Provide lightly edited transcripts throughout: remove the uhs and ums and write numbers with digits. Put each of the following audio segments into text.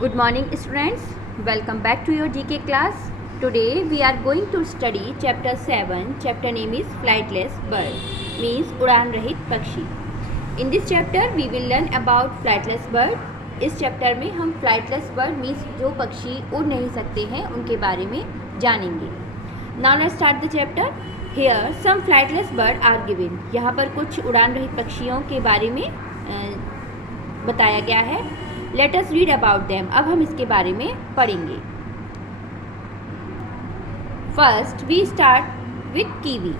Good morning students, welcome back to your GK class. Today we are going to study chapter 7. Chapter name is flightless bird, means उड़ान रहित पक्षी. In this chapter we will learn about flightless bird. इस chapter में हम flightless bird means जो पक्षी उड़ नहीं सकते हैं उनके बारे में जानेंगे. Now let's start the chapter. Here some flightless bird are given. यहाँ पर कुछ उड़ान रहित पक्षियों के बारे में बताया गया है. Let us read about them. अब हम इसके बारे में पढ़ेंगे. First we start with kiwi.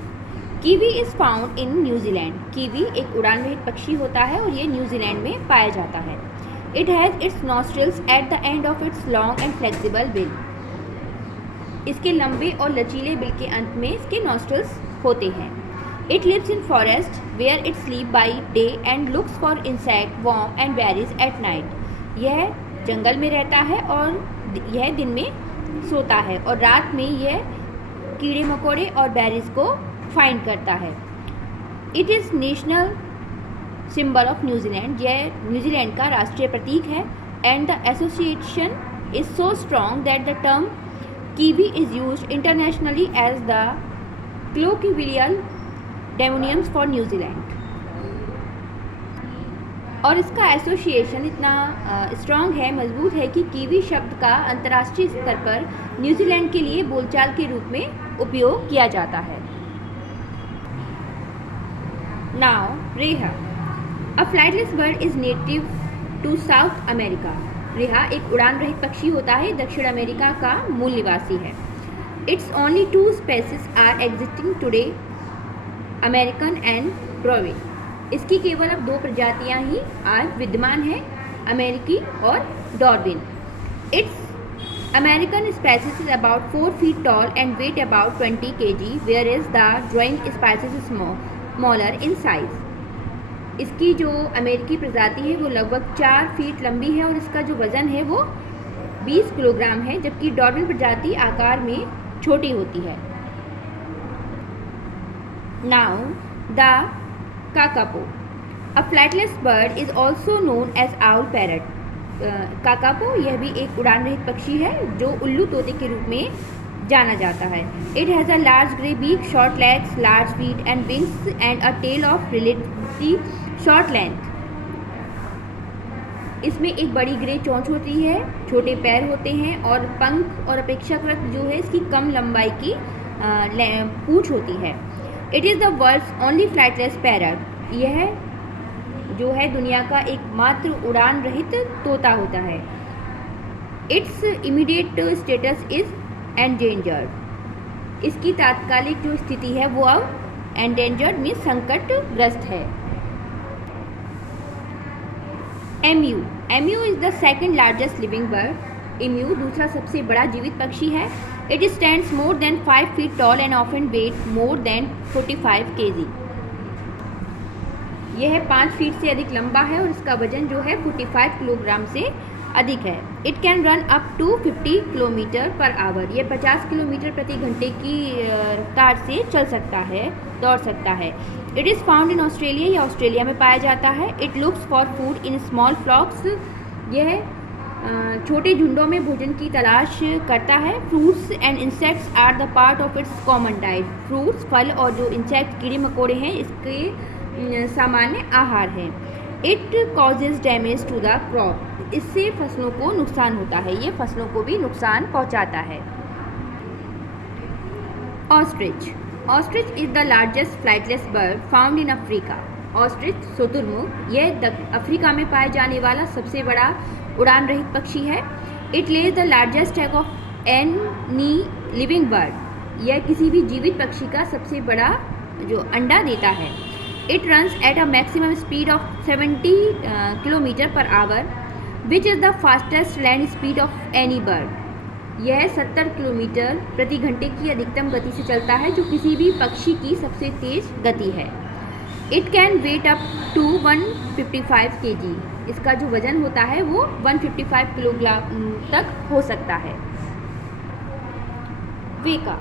Kiwi is found in New Zealand. Kiwi एक उड़ान रहित पक्षी होता है और ये न्यूजीलैंड में पाया जाता है. It has its nostrils at the end of its long and flexible bill. इसके लंबे और लचीले बिल के अंत में इसके nostrils होते हैं. It lives in forest where it sleep by day and looks for insect, worm and berries at night. यह जंगल में रहता है और यह दिन में सोता है और रात में यह कीड़े मकोड़े और बेरीज को फाइंड करता है. It is national symbol of New Zealand. यह न्यूजीलैंड का राष्ट्रीय प्रतीक है. And the association is so strong that the term kiwi is used internationally as the colloquial demonyms for New Zealand. और इसका एसोसिएशन इतना स्ट्रॉन्ग है, मजबूत है कि कीवी शब्द का अंतर्राष्ट्रीय स्तर पर न्यूजीलैंड के लिए बोलचाल के रूप में उपयोग किया जाता है. Now rhea. A flightless bird is native to South America. Rhea एक उड़ान रहित पक्षी होता है, दक्षिण अमेरिका का मूल निवासी है. It's only 2 species are existing today, American and brove. इसकी केवल अब 2 प्रजातियां ही आज विद्यमान हैं, अमेरिकी और Darwin. It's American species is about 4 feet tall and weight about 20 kg, whereas the drawing species is smaller in size. इसकी जो अमेरिकी प्रजाति है वो लगभग 4 फीट लंबी है और इसका जो वज़न है वो 20 किलोग्राम है, जबकि डॉर्विन प्रजाति आकार में छोटी होती है. Now the kakapo. A flightless bird is also known as owl parrot. Kakapo यह भी एक उड़ान रहित पक्षी है जो उल्लू तोते के रूप में जाना जाता है. It has a large grey beak, short legs, large feet and wings and a tail of relatively short length. इसमें एक बड़ी ग्रे चोंच होती है, छोटे पैर होते हैं और पंख और अपेक्षाकृत जो है इसकी कम लंबाई की पूंछ होती है. It is the world's only flightless parrot. यह जो है दुनिया का एकमात्र उड़ान रहित तोता होता है. It's immediate status is endangered. इसकी तात्कालिक जो स्थिति है वो अब एंडेंजर्ड मीन्स संकटग्रस्त है. Emu. Emu is the second largest living bird. Emu दूसरा सबसे बड़ा जीवित पक्षी है. It stands more than 5 feet tall and often weighs more than 45 kg. यह 5 फीट से अधिक लंबा है और इसका वजन जो है 45 किलोग्राम से अधिक है. It can run up to 50 kilometre per hour. यह 50 किलोमीटर प्रति घंटे की रफ्तार से चल सकता है, दौड़ सकता है. It is found in Australia. यह ऑस्ट्रेलिया में पाया जाता है. It looks for food in small flocks. यह छोटे झुंडों में भोजन की तलाश करता है. Fruits and insects are the part of its common diet. Fruits, फल और जो इंसेक्ट कीड़े मकोड़े हैं इसके सामान्य आहार हैं. It causes damage to the crop. इससे फसलों को नुकसान होता है, ये फसलों को भी नुकसान पहुंचाता है. Ostrich. Ostrich is the largest flightless bird found in Africa. Ostrich शुतुरमुर्ग यह अफ्रीका में पाए जाने वाला सबसे बड़ा उड़ान रहित पक्षी है. It Lay's the largest egg of any living bird. यह किसी भी जीवित पक्षी का सबसे बड़ा जो अंडा देता है. It runs at a maximum speed of 70 kilometre per hour, which is the fastest land speed of any bird. यह 70 किलोमीटर प्रति घंटे की अधिकतम गति से चलता है, जो किसी भी पक्षी की सबसे तेज गति है. It can weigh up to 155 kg. इसका जो वजन होता है वो 155 किलोग्राम तक हो सकता है. Weka.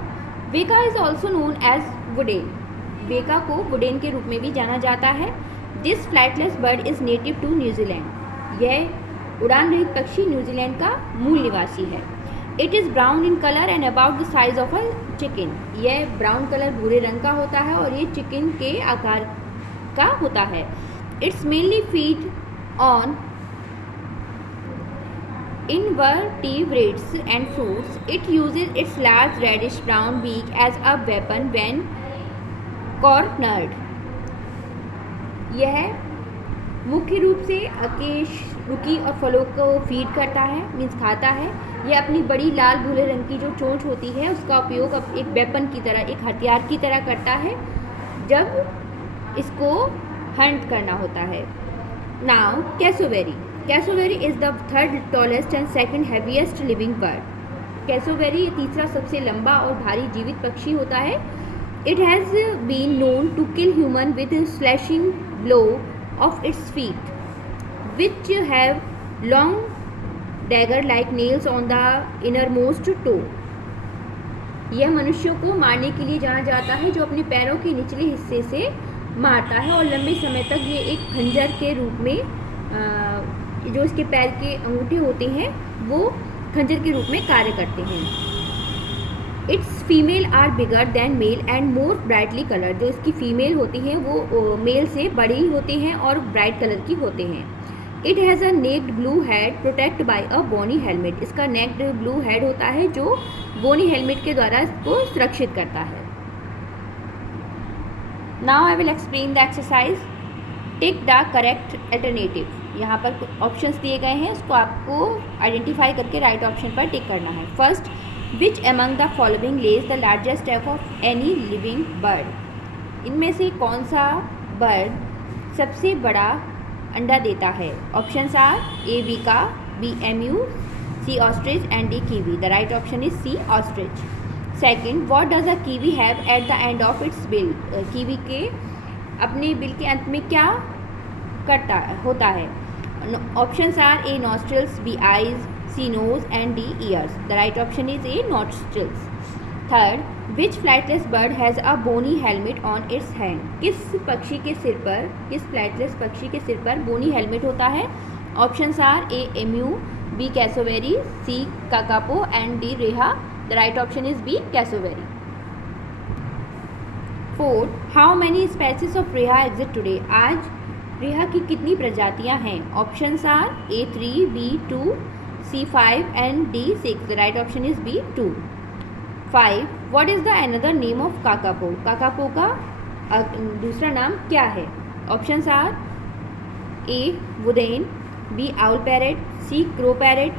Weka is also known as woodhen. Weka को वुडेन के रूप में भी जाना जाता है. This flightless bird is native to New Zealand. यह उड़ान रहित पक्षी न्यूजीलैंड का मूल निवासी है। It is brown in colour and about the size of a chicken. यह ब्राउन कलर भूरे रंग का होता है और ये चिकन के आकार का होता है। It's mainly feed on invertebrates and fruits. It uses its large reddish brown beak as a weapon when cornered. यह मुख्य रूप से अकेशरुकी और फलों को फीड करता है, मीन्स खाता है। यह अपनी बड़ी लाल भूरे रंग की जो चोंच होती है उसका उपयोग एक वेपन की तरह, एक हथियार की तरह करता है जब इसको हंट करना होता है। Now cassowary. Cassowary is the third tallest and second heaviest living bird. Cassowary तीसरा सबसे लंबा और भारी जीवित पक्षी होता है। It has been known to kill human with slashing blow of its feet which have long dagger like nails on the innermost toe. यह मनुष्यों को मारने के लिए जाना जाता है जो अपने पैरों के निचले हिस्से से मारता है और लंबे समय तक ये एक खंजर के रूप में जो इसके पैर के अंगूठे होते हैं वो खंजर के रूप में कार्य करते हैं। Its female are bigger than male and more brightly colour. जो इसकी फीमेल होती हैं वो मेल से बड़ी होती हैं और ब्राइट कलर की होते हैं। It has a naked blue head protect by a bony helmet. इसका नेक्ड ब्लू हेड होता है जो बोनी हेलमेट के द्वारा इसको सुरक्षित करता है। Now I will explain the exercise. Tick the correct alternative. यहाँ पर कुछ ऑप्शंस दिए गए हैं, उसको आपको आइडेंटिफाई करके राइट ऑप्शन पर टिक करना है। First, which among the following Lay's the largest egg of any living bird. इनमें से कौन सा बर्ड सबसे बड़ा अंडा देता है? Options are A weka, B emu, C ostrich and D kiwi. The right option is C ostrich. Second, what does a kiwi have at the end of its bill. Kiwi के अपने bill के अंत में क्या होता है? Options are A nostrils, B eyes, C nose and D ears. The right option is A nostrils. Third, which flightless bird has a bony helmet on it's hand. किस flightless पक्षी के सिर पर बोनी हेलमेट होता है? Options are A emu, B cassowary, C kakapo and D rhea. The right option is B cassowary. Fourth, how many species of rhea exist today. आज rhea की कितनी प्रजातियां हैं? Options are A 3, B 2, C 5 and D 6। The right option is B 2। 5, what is the another name of kakapo. Kakapo का दूसरा नाम क्या है? Options are A wooden, B owl parrot, C crow parrot,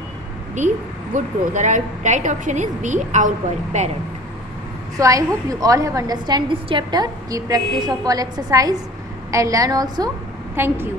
D wood crow. The right option is B owl parrot. So I hope you all have understand this chapter. Keep practice of all exercise and learn also. Thank you.